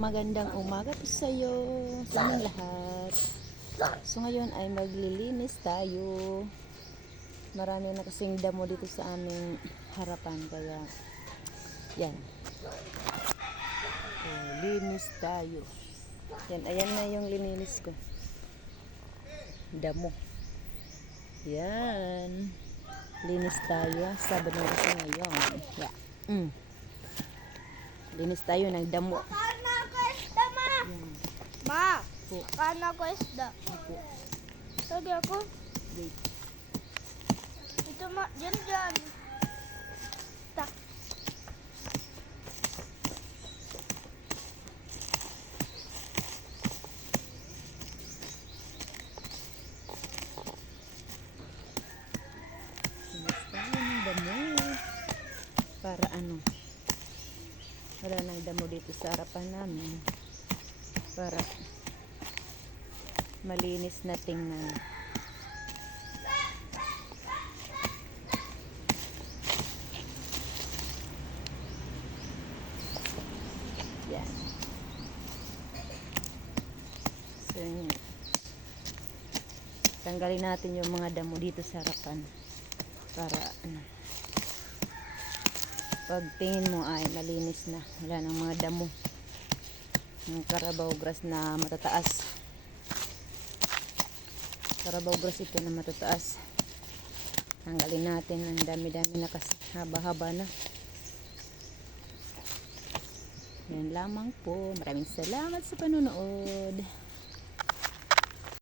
Magandang umaga po sa iyo, sa aming lahat. So ngayon ay maglilinis tayo. Marami na kasing damo dito sa aming harapan, kaya yan. Linis tayo. Yan, ayan na yung lininis ko. Damo. Yan. Linis tayo. Sabado na kasi ngayon. Yeah. Linis tayo ng damo. Ma, Po. kana ko isda. Opo. Lagi ako. Wait. Ito ma, dyan. Tak. Linis tayo ng damo. Para ano? Wala nang damo dito sa harapan namin. Para malinis na tingnan. Yan. So, yun. Tanggalin natin yung mga damo dito sa harapan. Para ano, pag tingin mo ay malinis na. Wala nang mga damo. Yung Carabao grass na matataas. Carabao grass ito na matataas. Tanggalin natin. Ang dami-dami na kasi haba-haba na. Yan lamang po. Maraming salamat sa panonood.